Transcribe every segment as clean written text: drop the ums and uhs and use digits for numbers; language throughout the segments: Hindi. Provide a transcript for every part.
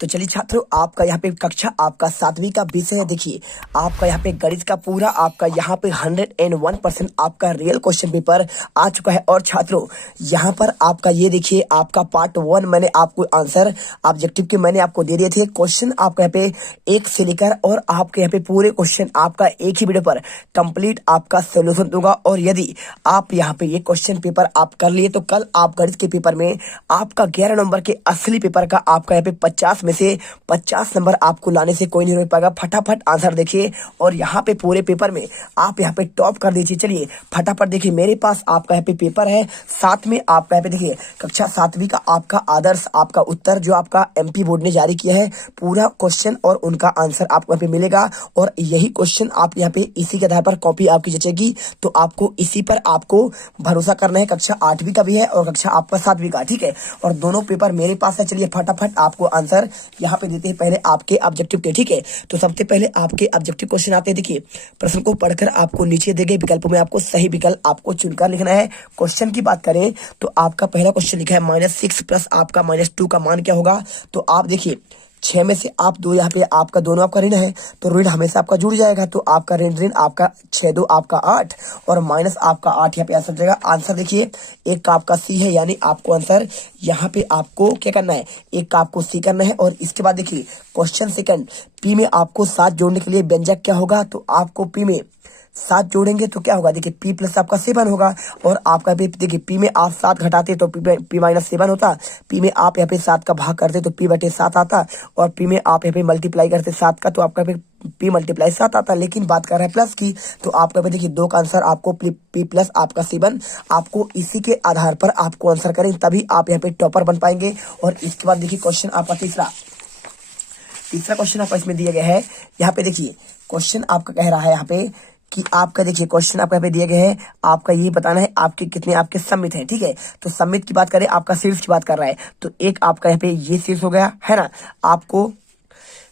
तो चलिए छात्रों, आपका यहाँ पे कक्षा आपका 7वीं का विषय है। देखिए आपका यहाँ पे गणित का पूरा आपका यहाँ पे 101% आपका रियल क्वेश्चन पेपर आ चुका है। और छात्रों यहाँ पर आपका ये देखिए आपका पार्ट 1 मैंने आपको आंसर ऑब्जेक्टिव के मैंने आपको दे दिए थे। क्वेश्चन आपका यहाँ पे 1 से लेकर और आपके यहाँ पे पूरे क्वेश्चन आपका एक ही वीडियो पर कंप्लीट आपका सोल्यूशन दूंगा। और यदि आप यहाँ पे ये क्वेश्चन पेपर आप कर लिए तो कल आप गणित के पेपर में आपका 11 नंबर के असली पेपर का आपका यहाँ पे 50 में से 50 नंबर आपको लाने से कोई नहीं रोक पाएगा। फटाफट आंसर देखिए और यहाँ पे पूरे पेपर में आप यहाँ पे टॉप कर दीजिए। चलिए फटाफट देखिए, मेरे पास आपका यहाँ पे पेपर है, साथ में आपका यहाँ पे देखिए कक्षा 7वीं का आपका आदर्श आपका उत्तर जो आपका एमपी बोर्ड ने जारी किया है, पूरा क्वेश्चन और उनका आंसर आपको यहाँ पे मिलेगा। और यही क्वेश्चन आप यहाँ पे इसी के आधार पर कॉपी आपकी जचेगी, तो आपको इसी पर आपको भरोसा करना है। कक्षा 8वीं का भी है और कक्षा आपका 7वीं का, ठीक है, और दोनों पेपर मेरे पास है। चलिए फटाफट आपको आंसर यहाँ पे देते हैं पहले आपके ऑब्जेक्टिव के, ठीक है। तो सबसे पहले आपके ऑब्जेक्टिव क्वेश्चन आते हैं। देखिए प्रश्न को पढ़कर आपको नीचे दिए गए विकल्पों में आपको सही विकल्प आपको चुनकर लिखना है। क्वेश्चन की बात करें तो आपका पहला क्वेश्चन लिखा है -6 प्लस आपका -2 का मान क्या होगा। तो आप देखिए 6 में से आप 2 यहाँ पे आपका दोनों आपका ऋण है, तो ऋण हमेशा आपका जुड़ जाएगा। तो आपका ऋण ऋण आपका 6 2 आपका 8 और माइनस आपका 8 यहाँ पे आंसर जाएगा। आंसर देखिए एक का आपका सी है, यानी आपको आंसर यहाँ पे आपको क्या करना है, एक का आपको सी करना है। और इसके बाद देखिए क्वेश्चन सेकंड, पी में आपको 7 जोड़ने के लिए व्यंजक क्या होगा। तो आपको पी में 7 जोड़ेंगे तो क्या होगा, देखिए पी प्लस आपका 7 होगा। और आपका भी देखिए पी में आप 7 घटाते तो पी माइनस 7 होता, पी में आप यहाँ पे 7 का भाग करते तो पी बटे 7 आता, और पी में आप यहाँ पे मल्टीप्लाई करते 7 का तो आपका पी मल्टीप्लाई 7 आता। लेकिन बात कर रहे हैं प्लस की, तो आपका पे देखिए 2 का आंसर आपको पी प्लस आपका 7, आपको इसी के आधार पर आपको आंसर करें, तभी आप यहाँ पे टॉपर बन पाएंगे। और इसके बाद देखिए क्वेश्चन आपका तीसरा क्वेश्चन आपका इसमें दिया गया है। यहाँ पे देखिए क्वेश्चन आपका कह रहा है यहाँ पे कि आपका देखिए क्वेश्चन आपका यहाँ पे दिए गए हैं, आपका ये बताना है आपके कितने आपके सम्मित हैं, ठीक है। तो सम्मित की बात करें, आपका शीर्ष की बात कर रहा है, तो एक आपका यहाँ पे ये शीर्ष हो गया है ना। आपको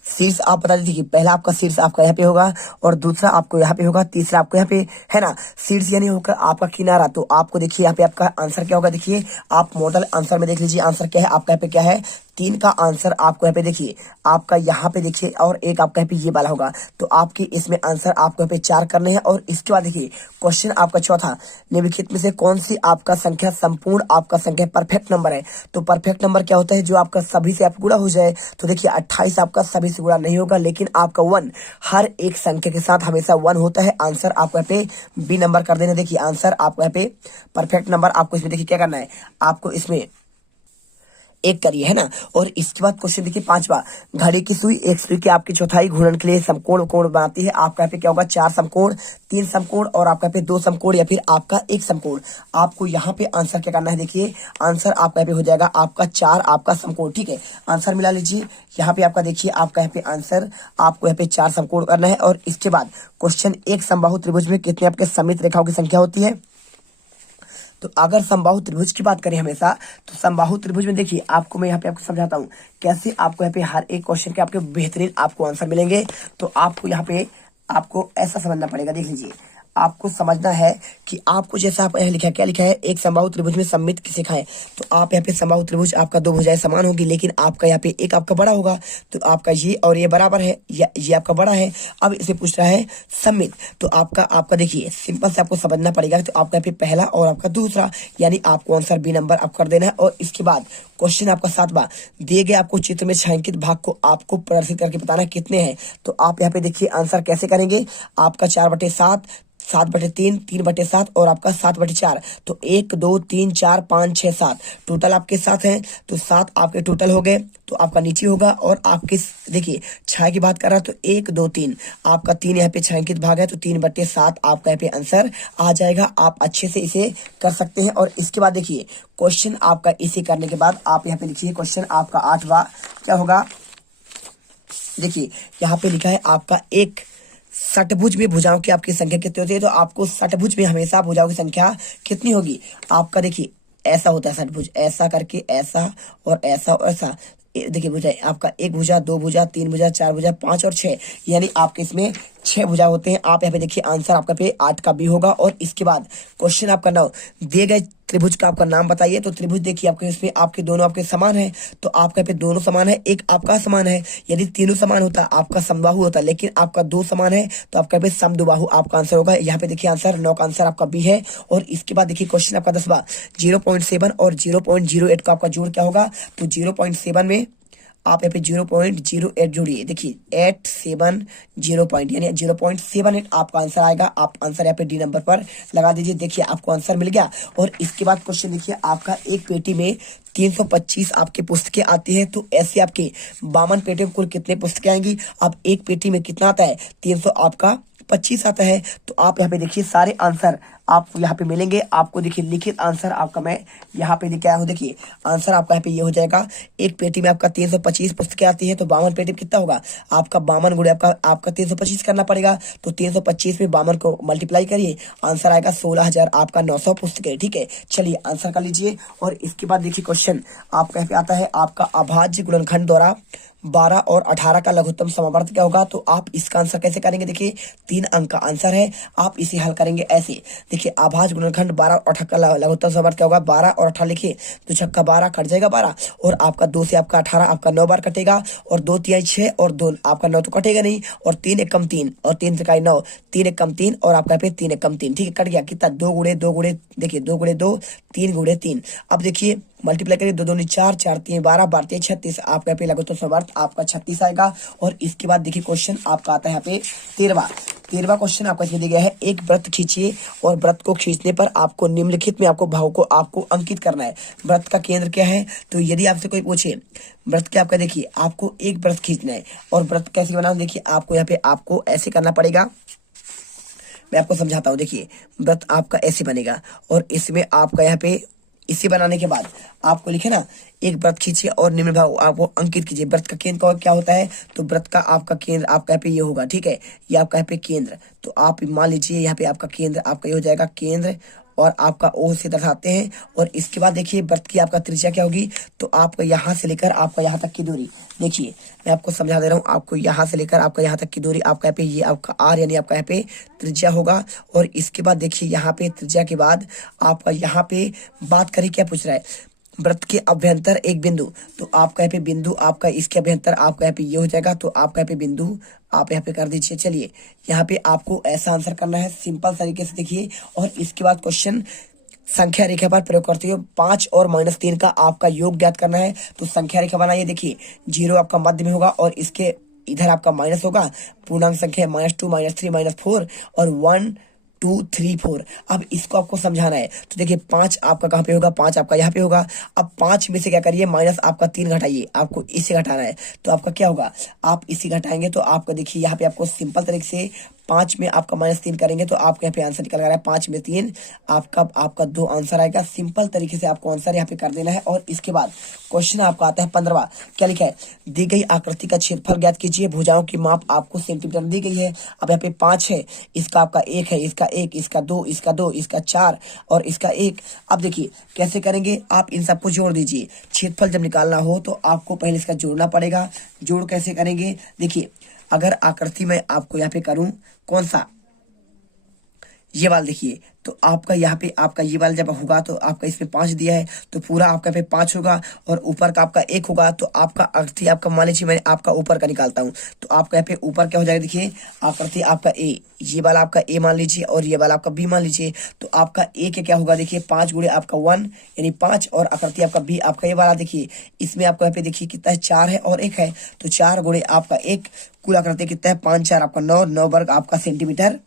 शीर्ष आप बता दीजिए कि पहला आपका शीर्ष आपका यहाँ पे होगा और दूसरा आपको यहाँ पे होगा, तीसरा आपको यहाँ पे है ना। शीर्ष यानी होगा आपका किनारा, तो आपको देखिए यहाँ पे आपका आंसर क्या होगा। देखिए आप मॉडल आंसर में देख लीजिए आंसर क्या है आपका यहाँ पे क्या है। 3 का आंसर आपको यहाँ पे देखिए आपका यहाँ पे देखिए, और एक आपका यहाँ पे ये वाला होगा, तो आपके इसमें आंसर आपको यहाँ पे 4 करने हैं। और इसके बाद देखिए क्वेश्चन आपका चौथा, निम्नलिखित में से कौन सी आपका संख्या संपूर्ण आपका संख्या परफेक्ट नंबर है। तो परफेक्ट नंबर क्या होता है, जो आपका सभी से आप गुणा हो जाए। तो देखिए 28 आपका सभी से गुणा नहीं होगा, लेकिन आपका 1 हर एक संख्या के साथ हमेशा 1 होता है। आंसर आपको यहाँ पे बी नंबर कर देना। देखिए आंसर आपको यहाँ पे परफेक्ट नंबर आपको इसमें देखिए क्या करना है, आपको इसमें एक करिए है ना। और इसके बाद क्वेश्चन देखिए पांचवा, घड़ी की सुई एक सुई के आपकी चौथाई घूर्णन के लिए समकोण कोण बनाती है। आपका यहाँ पे क्या होगा, 4 समकोण, 3 समकोण और आपका यहाँ पे 2 समकोण या फिर आपका 1 समकोण। आपको यहाँ पे आंसर क्या करना है, देखिए आंसर आपका यहाँ पे हो जाएगा आपका 4 आपका समकोण, ठीक है। आंसर मिला लीजिए यहाँ पे आपका, देखिए आपका यहाँ पे आंसर आपको यहाँ पे 4 समकोण करना है। और इसके बाद क्वेश्चन, एक समबाहु त्रिभुज में कितने आपके समित रेखाओं की संख्या होती है। तो अगर समबाहु त्रिभुज की बात करें हमेशा, तो समबाहु त्रिभुज में देखिए आपको मैं यहाँ पे आपको समझाता हूँ कैसे आपको यहाँ पे हर एक क्वेश्चन के आपके बेहतरीन आपको आंसर मिलेंगे। तो आपको यहाँ पे आपको ऐसा समझना पड़ेगा, देख लीजिए आपको समझना है कि आपको जैसा आप यहाँ लिखा है, क्या लिखा है, एक समबाहु त्रिभुज में सममित किसे खाए। तो आप यहाँ पे समबाहु त्रिभुज आपका 2 भुजाएं समान होगी, लेकिन आपका यहाँ पे एक आपका बड़ा होगा, तो आपका ये और ये बराबर है, या ये आपका बड़ा है। अब इसे पूछ रहा है सम्मित, तो आपका देखिए सिंपल से आपको समझना पड़ेगा। तो आपका यहाँ पे पहला और आपका दूसरा, यानी आपको आंसर बी नंबर आप कर देना है। और इसके बाद क्वेश्चन आपका 7वां, दिए गए आपको चित्र में छायांकित भाग को आपको प्रदर्शित करके बताना कितने हैं। तो आप यहाँ पे देखिए आंसर कैसे करेंगे, आपका 4/7, 7/3, 3/7 और आपका 7/4। तो 1 2 3 4 5 6 7 टोटल आपके 7 हैं, तो 7 आपके टोटल हो गए। तो आपका नीचे होगा, और आपके देखिए छाया की बात कर रहा है, तो 1 2 3 आपका 3 यहाँ पे छायांकित भाग है, तो 3/7 आपका यहाँ पे आंसर आ जाएगा। आप अच्छे से इसे कर सकते हैं। और इसके बाद देखिए क्वेश्चन आपका इसे करने के बाद आप यहाँ पे लिखिए क्वेश्चन आपका 8वां क्या होगा। देखिए यहाँ पे लिखा है आपका एक षटभुज में भुजाओं की आपकी संख्या कितनी होती है। तो आपको षटभुज में हमेशा भुजाओं की संख्या कितनी होगी। आपका देखिए ऐसा होता है षटभुज, ऐसा करके ऐसा और ऐसा और ऐसा। देखिए भुजा आपका 1 भुजा, 2 भुजा, 3 भुजा, 4 भुजा, 5 और 6, यानी आपके इसमें 6 भुजा होते हैं। आप यहाँ पे देखिए आंसर आपका पे 8 का बी होगा। और इसके बाद क्वेश्चन आपका 9, दिए गए त्रिभुज का आपका नाम बताइए। तो त्रिभुज देखिए आपके इसमें आपके दोनों आपके समान है, तो आपका पे दोनों समान है, एक आपका समान है। यदि तीनों समान होता आपका समबाहु होता, लेकिन आपका 2 समान है तो आपका पे समद्विबाहु आपका आंसर होगा। यहाँ पे देखिए आंसर 9 का आंसर आपका बी है। और इसके बाद देखिए क्वेश्चन आपका 10वां, 0.7 और 0.08 का आपका जोड़ क्या होगा। तो 0.7 में आप यहाँ पे 0.08 जोड़िए। देखिए 8 7 0 पॉइंट यानी 0.78 आपका आंसर आएगा। आप आंसर यहाँ पे डी नंबर पर लगा दीजिए। देखिए आपको आंसर मिल गया। और इसके बाद क्वेश्चन देखिए आपका एक पेटी में 325 आपकी पुस्तकें आती है, तो ऐसे आपके 52 पेटी में कुल कितने पुस्तकें आएंगी। अब एक पेटी में कितना आता है, 300 आपका 25 आता है। तो आप यहाँ पे देखिए सारे आंसर आपको यहाँ पे मिलेंगे। आपको देखिए लिखित आंसर आपका मैं यहाँ पे लेके आया हूँ। देखिए आंसर आपका यहाँ पे ये हो जाएगा, एक पेटी में आपका 325 पुस्तकें आती है, तो 52 पेटी में कितना होगा, आपका 52 गुणे आपका 325 करना पड़ेगा। तो 325 में 52 को मल्टीप्लाई करिए, आंसर आएगा 16,000 आपका 900 पुस्तकें। ठीक है, चलिए आंसर कर लीजिए। और इसके बाद देखिए क्वेश्चन आपका यहाँ पे आता है, आपका अभाज्य गुणनखंड द्वारा 12 और 18 का लघुत्तम समावर्त क्या होगा। तो आप इसका आंसर कैसे करेंगे, देखिए 3 अंक का आंसर है। आप इसे हल करेंगे ऐसे, देखिए अभाज्य गुणनखंड 12 और 18 का लघुत्तम समावर्त क्या होगा। 12 और 18 लिखिए, 2 छक्का 12 कट जाएगा 12, और आपका 2 से आपका 18 आपका 9 बार कटेगा, और 2 तिहाई 6 और 2 आपका 9 तो कटेगा नहीं, और 3 एक कम 3 और 3 तिहाई 9, 3 एक कम 3 और आपका पे 3 एक कम 3। ठीक है, कट गया कितना, 2 गुणे 2 गुणे देखिए 2 गुणे 2 3 गुणे 3। अब देखिए मल्टीप्लाई करिए, 2 दूनी 4 4 3 12 12 3 36 आपका पे लघुत्तम समावर्त आपका 36 आएगा। और इसके बाद देखिए क्वेश्चन आपका आता है यहाँ पे 13वां क्वेश्चन आपका इसमें दिया गया है, एक वृत्त खींचिए और वृत्त को खींचने पर आपको निम्नलिखित में आपको भाव को आपको अंकित करना है। वृत्त का केंद्र क्या है, तो यदि आपसे कोई पूछे वृत्त क्या आपका, देखिए आपको एक वृत्त खींचना है। और वृत्त कैसे बनाना, देखिए आपको यहाँ पे आपको ऐसे करना पड़ेगा, मैं आपको समझाता हूँ। देखिए वृत्त आपका ऐसे बनेगा, और इसमें आपका यहाँ पे इसे बनाने के बाद आपको लिखे ना, एक वृत्त खींचिए और निम्न भाव आपको अंकित कीजिए। वृत्त का केंद्र क्या होता है, तो वृत्त का आपका केंद्र आपका यहाँ पे ये होगा। ठीक है, ये आपका यहाँ पे केंद्र, तो आप मान लीजिए यहाँ पे आपका केंद्र आपका ये हो जाएगा केंद्र, और आपका ओ से दर्शाते हैं। और इसके बाद देखिए वृत्त की आपका त्रिज्या क्या होगी, तो आपको यहाँ से लेकर आपका यहाँ तक की दूरी, देखिए मैं आपको समझा दे रहा हूँ, आपको यहाँ से लेकर आपका यहाँ तक की दूरी आपका यहाँ पे ये आपका आर यानी आपका यहाँ पे त्रिज्या होगा। और इसके बाद देखिए यहाँ पे त्रिज्या के बाद आपका यहाँ पे बात करें क्या पूछ रहा है, वृत्त के अभ्यंतर एक बिंदु, तो आपका यहाँ पे बिंदु आपका इसके अभ्यंतर आपका यहाँ पे ये हो जाएगा, तो आपका यहाँ पे बिंदु आप यहाँ पे कर दीजिए। चलिए यहाँ पे आपको ऐसा आंसर करना है सिंपल तरीके से, देखिए। और इसके बाद क्वेश्चन संख्या रेखा पर प्रयोग करते हुए 5 और -3 का आपका योग ज्ञात करना है। तो संख्या रेखा बनाइए, देखिए 0 आपका मध्य में होगा, और इसके इधर आपका माइनस होगा, पूर्णांक संख्या -2 -3 -4 और 1 2 3 4। अब इसको आपको समझाना है, तो देखिए 5 आपका कहाँ पे होगा, 5 आपका यहाँ पे होगा। अब 5 में से क्या करिए, माइनस आपका 3 घटाइए, आपको इससे घटाना है, तो आपका क्या होगा, आप इसे घटाएंगे तो आपका देखिए यहाँ पे आपको सिंपल तरीके से 5 में आपका -3 करेंगे तो आपके यहाँ पे आंसर निकल रहा है 5 में 3, आपका 2 आंसर आएगा। सिंपल तरीके से आपको आंसर यहाँ पे कर देना है। और इसके बाद क्वेश्चन आपका आता है 15वां, क्या लिखा है, दी गई आकृति का क्षेत्रफल ज्ञात कीजिए, भुजाओं की माप आपको सेंटीमीटर दी गई है। अब यहाँ पे 5 है, इसका आपका 1 है, इसका 1, इसका 2, इसका 2, इसका 4 और इसका 1। अब देखिए कैसे करेंगे, आप इन सबको जोड़ दीजिए। क्षेत्रफल जब निकालना हो तो आपको पहले इसका जोड़ना पड़ेगा। जोड़ कैसे करेंगे, देखिए अगर आकृति में आपको यहाँ पे करूं, कौन सा, ये वाला देखिए, तो आपका यहाँ पे आपका ये वाला जब होगा तो आपका इसमें 5 दिया है, तो पूरा आपका पे 5 होगा, और ऊपर का आपका 1 होगा, तो आपका आकृति आपका मान लीजिए मैं आपका ऊपर का निकालता हूँ, तो आपका यहाँ पे ऊपर क्या हो जाएगा, देखिए आकृति आपका ए, ये वाला आपका ए मान लीजिए, और ये वाला आपका बी मान लीजिए। तो आपका ए के क्या होगा, देखिए 5 गुणे आपका 1 यानी 5, और आकृति आपका बी आपका ये वाला देखिए, इसमें आपको यहाँ पे देखिए कितना है, 4 है और 1 है, तो 4 गुणे आपका 1, कुल आकृति कितना है 5 4 आपका 9, 9 वर्ग आपका सेंटीमीटर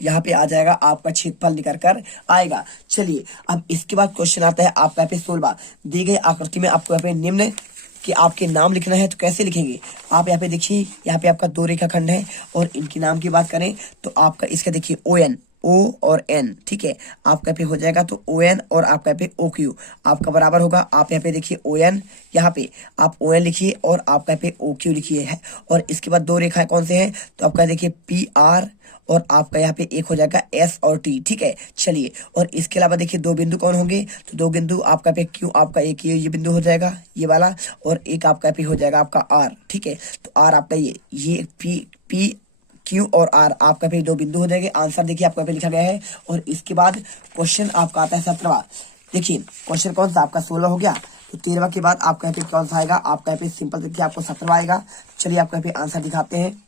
यहाँ पे आ जाएगा, आपका क्षेत्रफल निकल कर आएगा। चलिए अब इसके बाद क्वेश्चन आता है आपका यहाँ पे 16वां, दी गई आकृति में आपको यहाँ पे निम्न कि आपके नाम लिखना है, तो कैसे लिखेंगे, आप यहाँ पे देखिए, यहाँ पे आपका 2 रेखाखंड है, और इनके नाम की बात करें तो आपका इसका देखिए ON, O और N, ठीक है, आपका पे हो जाएगा, तो ON और आपका पे OQ आपका बराबर होगा। आप यहाँ पे देखिए ON, यहाँ पे आप ON लिखिए और आपका पे OQ लिखिए है, और इसके बाद 2 रेखाएं कौन से हैं, तो आपका देखिए PR और आपका यहाँ पे एक हो जाएगा S और T, ठीक है। चलिए और इसके अलावा देखिए 2 बिंदु कौन होंगे, तो 2 बिंदु आपका पे Q, आपका एक ये बिंदु हो जाएगा ये वाला, और एक आपका पे हो जाएगा आपका R, ठीक है। तो R आपका ये P Q और R आपका पे दो बिंदु हो जाएंगे। आंसर देखिए आपका पे लिखा गया है। और इसके बाद क्वेश्चन आपका आता है 17वां। देखिए क्वेश्चन कौन सा आपका 16 हो गया, तो 13वां के बाद आपका पे कौन सा आएगा, आपका पे सिंपल देखिए आपको 17वां आएगा। चलिए आपका पे आंसर दिखाते हैं।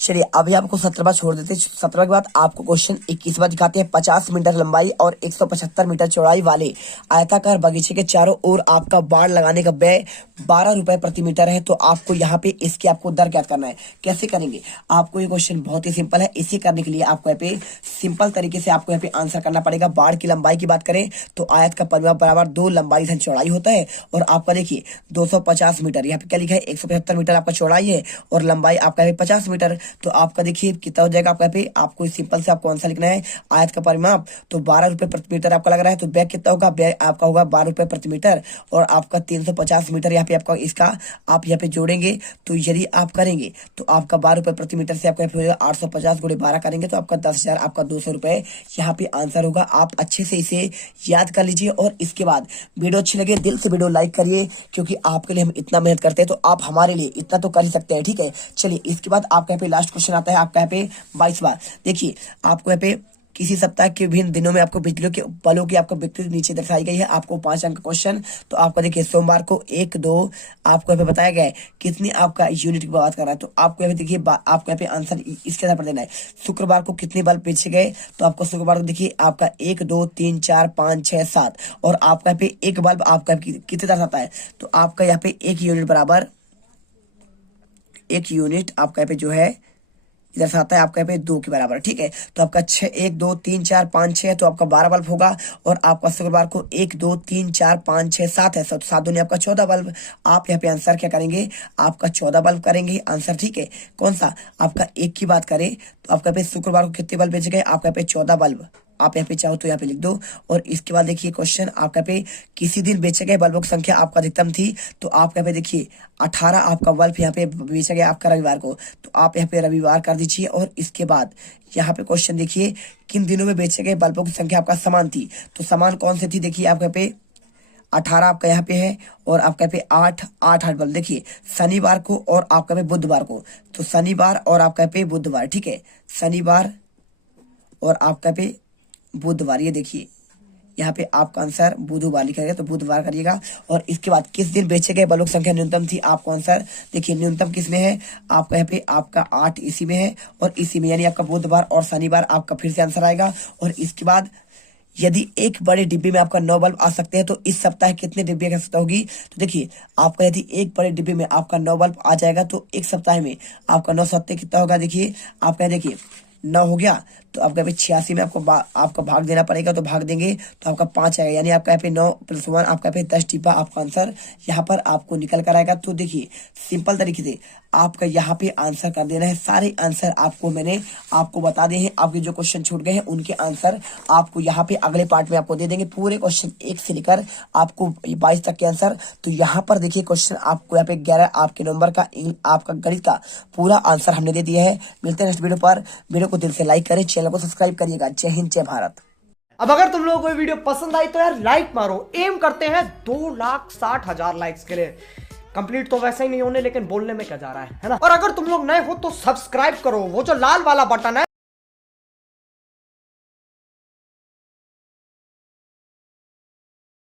चलिए अभी आपको 17वां छोड़ देते हैं। 17वां के बाद आपको क्वेश्चन 21वां दिखाते हैं। 50 मीटर लंबाई और 175 मीटर चौड़ाई वाले आयताकार बगीचे के चारों ओर आपका बाड़ लगाने का व्यय 12 रुपए प्रति मीटर है। तो आपको यहाँ पे इसके आपको दर ज्ञात करना है। कैसे करेंगे, आपको ये क्वेश्चन बहुत ही सिंपल है। इसे करने के लिए आपको यहाँ पे सिंपल तरीके से आपको यहाँ पे आंसर करना पड़ेगा। बाढ़ की लंबाई की बात करें तो आयत का परिमाप बराबर 2 लंबाई धन चौड़ाई होता है। और आपका देखिए 250 मीटर, यहाँ पे क्या लिखा है 175 मीटर आपका चौड़ाई है और लंबाई आपका है 50 मीटर। तो आपका देखिए कितना हो जाएगा, आपका पे आपको सिंपल से आपको आंसर लिखना है। आयत का परिमाप तो 12 रुपए प्रति मीटर आपका लग रहा है, तो व्यय कितना होगा, व्यय आपका होगा 12 रुपए प्रति मीटर। और आपका 350 मीटर यहाँ पे आपका इसका आप यहाँ पे जोड़ेंगे तो यदि आप करेंगे तो आपका 12 रुपए प्रति मीटर से आपका 850 गुणे 12 करेंगे तो आपका 10,000 आपका 200 रुपए यहाँ पे आंसर होगा। आप अच्छे से इसे याद कर लीजिए। और इसके बाद वीडियो अच्छी लगे दिल से वीडियो लाइक करिए, क्योंकि आपके लिए हम इतना मेहनत करते हैं तो आप हमारे लिए इतना तो कर ही सकते हैं, ठीक है। चलिए इसके बाद आपका यहाँ पे लास्ट क्वेश्चन आता है आपका यहाँ पे 22वां। देखिए आपको यहाँ पे किसी सप्ताह के विभिन्न दिनों में आपको बिजलियों के बलों की आपको विकृति नीचे दर्शाई गई है। आपको 5 अंक क्वेश्चन। तो आपको देखिए सोमवार को 1 2 आपको यहाँ पे बताया गया है कितनी आपका यूनिट की बात कर रहा है। तो आपको यहाँ पे देखिए आपको यहाँ पे आंसर इसके आधार पर देना है। शुक्रवार को कितने बल्ब बेचे गए, तो आपको शुक्रवार को देखिए आपका 1 2 3 4 5 6 7 और आपका यहाँ पे एक बल्ब आपका कितने दर्शाता है, तो आपका यहाँ पे 1 यूनिट बराबर 1 यूनिट आपका यहाँ पे जो है इधर से आता है आपका यहाँ पे 2 के बराबर, ठीक है। तो आपका 6 1 2 3 4 5 6 तो आपका 12 बल्ब होगा। और आपका शुक्रवार को 1 2 3 4 5 6 7 है, 7 दूनी आपका 14 बल्ब। आप यहाँ पे आंसर क्या करेंगे, आपका 14 बल्ब करेंगे आंसर, ठीक है। कौन सा आपका 1 की बात करें तो आपका पे शुक्रवार को कितने बल्ब बेचे गए, आपका पे 14 बल्ब। आप यहाँ पे चाहो तो यहाँ पे लिख दो। और इसके बाद देखिए क्वेश्चन आपका पे किसी दिन बेचे गए बल्बों की संख्या आपका अधिकतम थी, तो आप यहाँ पे देखिए 18 आपका बल्ब यहाँ पे बेचा गया आपका रविवार को, तो आप यहाँ पे रविवार कर दीजिए। और इसके बाद यहाँ पे क्वेश्चन देखिए किन दिनों में बेचे गए बल्बों की संख्या आपका समान थी, तो समान कौन सी थी, देखिए आपका यहाँ पे 18 आपका यहाँ पे है और आपका पे 8 बल्ब। देखिए शनिवार को और आपका पे बुधवार को, तो शनिवार और आपका पे बुधवार, ठीक है। शनिवार और आपका पे बुधवार, ये देखिए यहाँ पे आपका आंसर बुधवार लिखा गया, तो बुधवार करिएगा। और इसके बाद किस दिन बेचे गए बल्बों की संख्या न्यूनतम थी, आपको आंसर देखिए न्यूनतम किस में है, आपका यहाँ पे आपका 8 इसी में है और इसी में, यानी आपका बुधवार और शनिवार आपका फिर से आंसर आएगा। और इसके बाद यदि एक बड़े डिब्बे में आपका 9 बल्ब आ सकते हैं तो इस सप्ताह कितने डिब्बे की आवश्यकता होगी, तो देखिए आपका यदि एक बड़े डिब्बे में आपका 9 बल्ब आ जाएगा तो एक सप्ताह में आपका 9 सत्ते कितना होगा, देखिए आपका देखिए 9 हो गया, तो आपका पे 86 में आपका भाग देना पड़ेगा, तो भाग देंगे तो आपका 5 आएगा, यानी आपका यहाँ पे 9 + 1 आपका पे 10 डिब्बा आपका आंसर यहाँ पर आपको निकल कर आएगा। तो देखिए सिंपल तरीके से आपका यहाँ पे आंसर कर देना है। सारे आंसर आपको मैंने आपको बता दिए हैं। आपके जो क्वेश्चन छूट गए हैं उनके आंसर आपको यहाँ पे अगले पार्ट में आपको दे देंगे। पूरे क्वेश्चन 1 से लेकर आपको 22 तक के आंसर। तो यहाँ पर देखिए क्वेश्चन आपको यहाँ पे 11 आपके नंबर का आपका गणित का पूरा आंसर हमने दे दिया है। मिलते हैं नेक्स्ट वीडियो पर। वीडियो को दिल से लाइक करें, चैनल को सब्सक्राइब करिएगा। जय हिंद, जय भारत। अब अगर तुम लोगों को ये वीडियो पसंद आई तो यार लाइक मारो। एम करते हैं 2,60,000 लाइक्स के लिए। कंप्लीट तो वैसे ही नहीं होने, लेकिन बोलने में क्या जा रहा है ना। और अगर तुम लोग नए हो तो सब्सक्राइब करो, वो जो लाल वाला बटन है